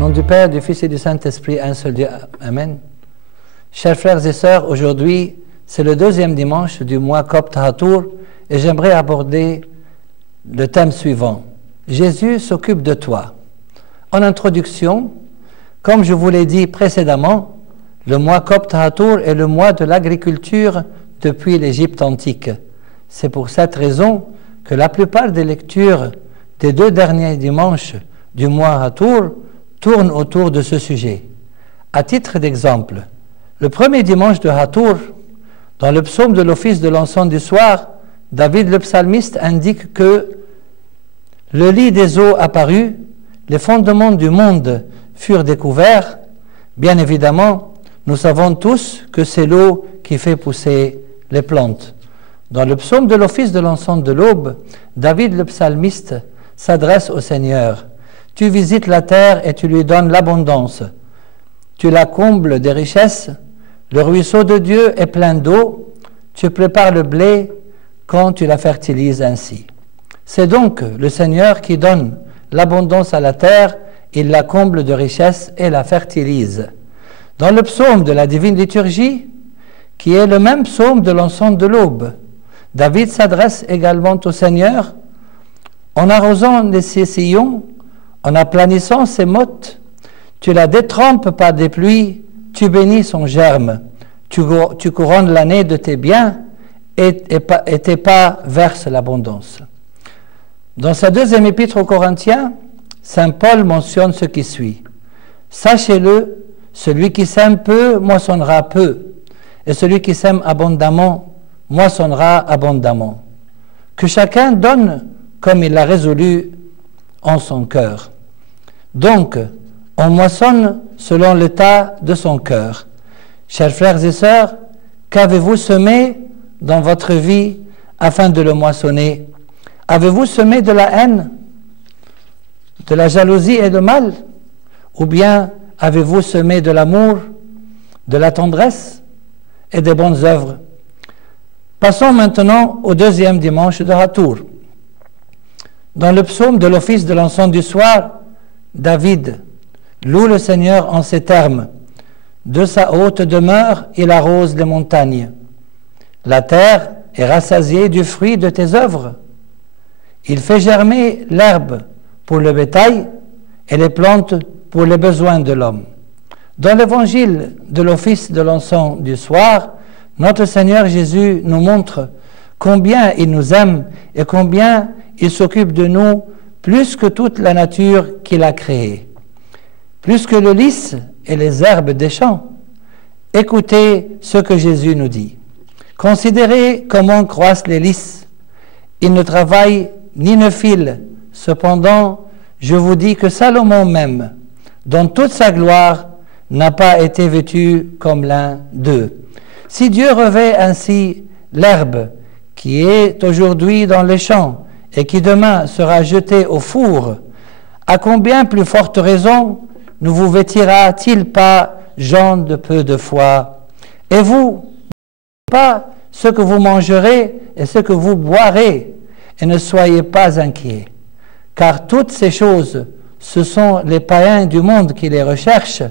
nom du Père, du Fils et du Saint-Esprit, un seul Dieu. Amen. Chers frères et sœurs, aujourd'hui, c'est le deuxième dimanche du mois Copte Hatour et j'aimerais aborder le thème suivant. Jésus s'occupe de toi. En introduction, comme je vous l'ai dit précédemment, le mois Copte Hatour est le mois de l'agriculture depuis l'Égypte antique. C'est pour cette raison que la plupart des lectures des 2 derniers dimanches du mois Hatour tournent autour de ce sujet. À titre d'exemple, le premier dimanche de Hatour, dans le psaume de l'office de l'encens du soir, David le psalmiste indique que le lit des eaux apparut, les fondements du monde furent découverts. Bien évidemment, nous savons tous que c'est l'eau qui fait pousser les plantes. Dans le psaume de l'office de l'encens de l'aube, David le psalmiste s'adresse au Seigneur. « Tu visites la terre et tu lui donnes l'abondance. Tu la combles des richesses. Le ruisseau de Dieu est plein d'eau. Tu prépares le blé quand tu la fertilises ainsi. » C'est donc le Seigneur qui donne l'abondance à la terre, il la comble de richesses et la fertilise. Dans le psaume de la divine liturgie, qui est le même psaume de l'encens de l'aube, David s'adresse également au Seigneur en arrosant ses sillons, en aplanissant ses mottes. Tu la détrempes par des pluies, tu bénis son germe, tu couronnes l'année de tes biens et tes pas versent l'abondance. Dans sa deuxième épître aux Corinthiens, saint Paul mentionne ce qui suit. Sachez-le, celui qui sème peu moissonnera peu, et celui qui sème abondamment moissonnera abondamment. Que chacun donne comme il l'a résolu en son cœur. Donc, on moissonne selon l'état de son cœur. Chers frères et sœurs, qu'avez-vous semé dans votre vie afin de le moissonner? Avez-vous semé de la haine, de la jalousie et de mal? Ou bien avez-vous semé de l'amour, de la tendresse et des bonnes œuvres? Passons maintenant au deuxième dimanche de Hatour. Dans le psaume de l'office de l'encens du soir, David loue le Seigneur en ces termes. De sa haute demeure, il arrose les montagnes. La terre est rassasiée du fruit de tes œuvres. Il fait germer l'herbe pour le bétail et les plantes pour les besoins de l'homme. Dans l'évangile de l'office de l'encens du soir, notre Seigneur Jésus nous montre combien il nous aime et combien il s'occupe de nous plus que toute la nature qu'il a créée, plus que le lys et les herbes des champs. Écoutez ce que Jésus nous dit. Considérez comment croissent les lys. Ils ne travaillent ni ne filent. Cependant, je vous dis que Salomon même, dans toute sa gloire, n'a pas été vêtu comme l'un d'eux. Si Dieu revêt ainsi l'herbe qui est aujourd'hui dans les champs et qui demain sera jetée au four, à combien plus forte raison ne vous vêtira-t-il pas, gens de peu de foi? Et vous, pas ce que vous mangerez et ce que vous boirez, et ne soyez pas inquiets, car toutes ces choses, ce sont les païens du monde qui les recherchent.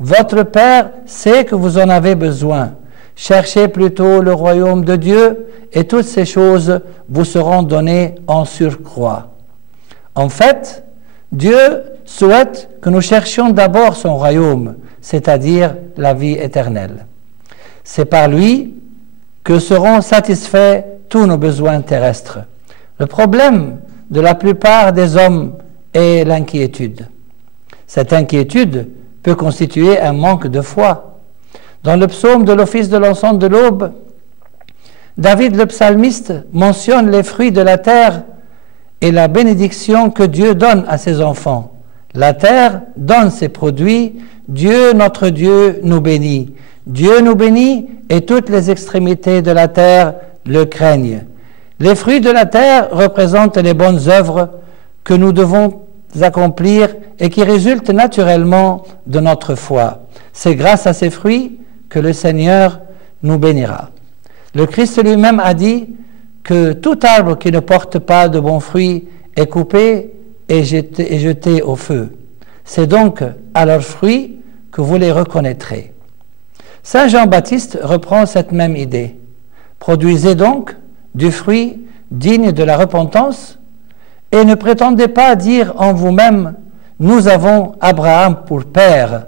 Votre Père sait que vous en avez besoin. Cherchez plutôt le royaume de Dieu, et toutes ces choses vous seront données en surcroît. En fait, Dieu souhaite que nous cherchions d'abord son royaume, c'est-à-dire la vie éternelle. C'est par lui que seront satisfaits tous nos besoins terrestres. Le problème de la plupart des hommes est l'inquiétude. Cette inquiétude peut constituer un manque de foi. Dans le psaume de l'office de l'encens de l'aube, David le psalmiste mentionne les fruits de la terre et la bénédiction que Dieu donne à ses enfants. La terre donne ses produits, Dieu, notre Dieu, nous bénit. Dieu nous bénit et toutes les extrémités de la terre le craignent. Les fruits de la terre représentent les bonnes œuvres que nous devons accomplir et qui résultent naturellement de notre foi. C'est grâce à ces fruits que le Seigneur nous bénira. Le Christ lui-même a dit que tout arbre qui ne porte pas de bons fruits est coupé et jeté au feu. C'est donc à leurs fruits que vous les reconnaîtrez. Saint Jean-Baptiste reprend cette même idée. Produisez donc du fruit digne de la repentance et ne prétendez pas dire en vous-même « Nous avons Abraham pour père »,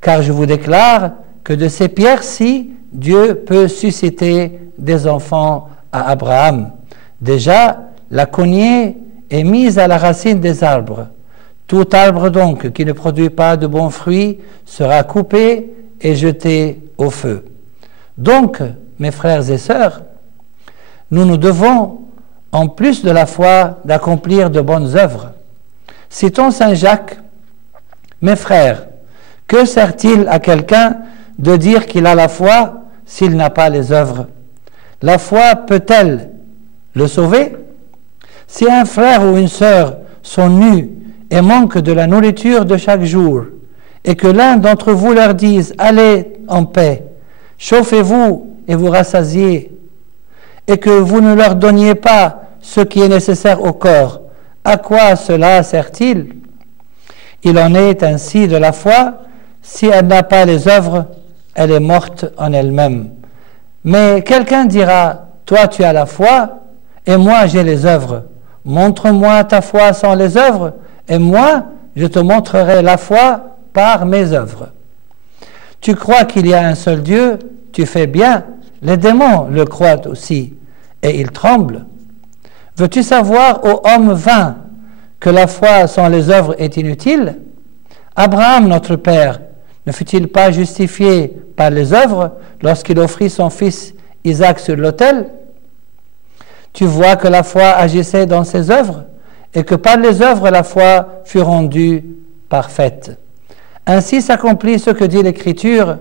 car je vous déclare que de ces pierres-ci, Dieu peut susciter des enfants à Abraham. Déjà, la cognée est mise à la racine des arbres. Tout arbre donc qui ne produit pas de bons fruits sera coupé et jeté au feu. Donc, mes frères et sœurs, nous devons, en plus de la foi, d'accomplir de bonnes œuvres. Citons Saint Jacques. Mes frères, que sert-il à quelqu'un de dire qu'il a la foi s'il n'a pas les œuvres? La foi peut-elle le sauver? Si un frère ou une sœur sont nus et manquent de la nourriture de chaque jour, et que l'un d'entre vous leur dise « Allez en paix, chauffez-vous et vous rassasiez », et que vous ne leur donniez pas ce qui est nécessaire au corps, à quoi cela sert-il? Il en est ainsi de la foi, si elle n'a pas les œuvres, elle est morte en elle-même. Mais quelqu'un dira, toi tu as la foi, et moi j'ai les œuvres. Montre-moi ta foi sans les œuvres, et moi je te montrerai la foi par mes œuvres. Tu crois qu'il y a un seul Dieu, tu fais bien, les démons le croient aussi, et ils tremblent. Veux-tu savoir, ô homme vain, que la foi sans les œuvres est inutile? Abraham, notre père, ne fut-il pas justifié par les œuvres lorsqu'il offrit son fils Isaac sur l'autel? Tu vois que la foi agissait dans ses œuvres, et que par les œuvres la foi fut rendue parfaite. Ainsi s'accomplit ce que dit l'Écriture,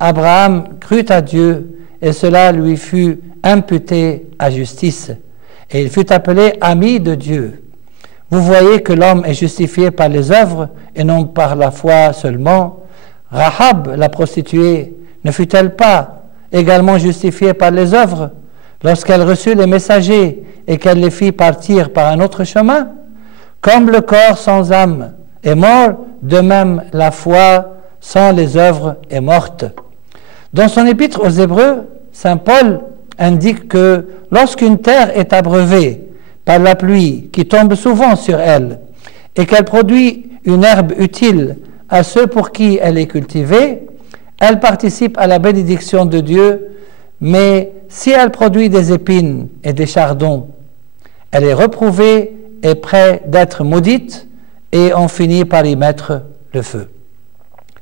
Abraham crut à Dieu, et cela lui fut imputé à justice, et il fut appelé ami de Dieu. Vous voyez que l'homme est justifié par les œuvres, et non par la foi seulement. Rahab, la prostituée, ne fut-elle pas également justifiée par les œuvres, lorsqu'elle reçut les messagers et qu'elle les fit partir par un autre chemin? Comme le corps sans âme est mort, de même la foi sans les œuvres est morte. Dans son épître aux Hébreux, saint Paul indique que lorsqu'une terre est abreuvée par la pluie qui tombe souvent sur elle et qu'elle produit une herbe utile à ceux pour qui elle est cultivée, elle participe à la bénédiction de Dieu, mais si elle produit des épines et des chardons, elle est reprouvée et prête d'être maudite, et on finit par y mettre le feu.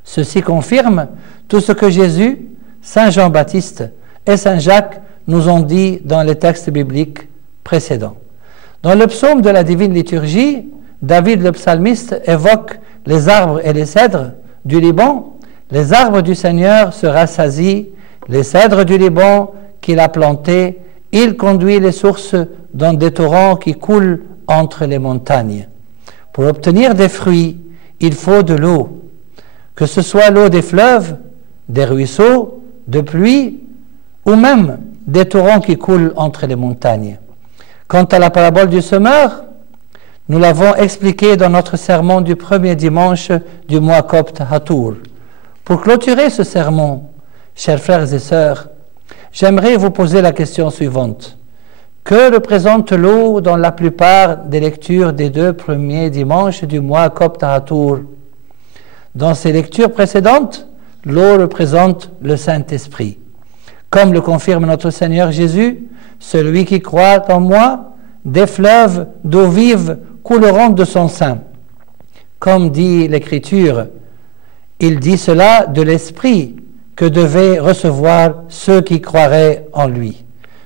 Ceci confirme tout ce que Jésus, Saint Jean-Baptiste et Saint Jacques nous ont dit dans les textes bibliques précédents. Dans le psaume de la divine liturgie, David le psalmiste évoque les arbres et les cèdres du Liban. Les arbres du Seigneur se rassasient, les cèdres du Liban qu'il a plantés, il conduit les sources dans des torrents qui coulent entre les montagnes. Pour obtenir des fruits, il faut de l'eau, que ce soit l'eau des fleuves, des ruisseaux, de pluie, ou même des torrents qui coulent entre les montagnes. Quant à la parabole du semeur, nous l'avons expliqué dans notre sermon du premier dimanche du mois copte Hatour. Pour clôturer ce sermon, chers frères et sœurs, j'aimerais vous poser la question suivante. Que représente l'eau dans la plupart des lectures des 2 premiers dimanches du mois copte Hatour? Dans ces lectures précédentes, l'eau représente le Saint-Esprit. Comme le confirme notre Seigneur Jésus, celui qui croit en moi, des fleuves d'eau vive couleront de son sein. Comme dit l'Écriture, il dit cela de l'Esprit que devaient recevoir ceux qui croiraient en lui.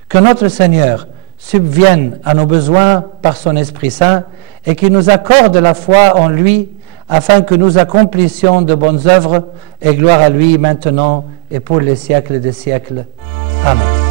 Que notre Seigneur subvienne à nos besoins par son Esprit Saint et qu'il nous accorde la foi en lui afin que nous accomplissions de bonnes œuvres, et gloire à lui maintenant et pour les siècles des siècles. Amen.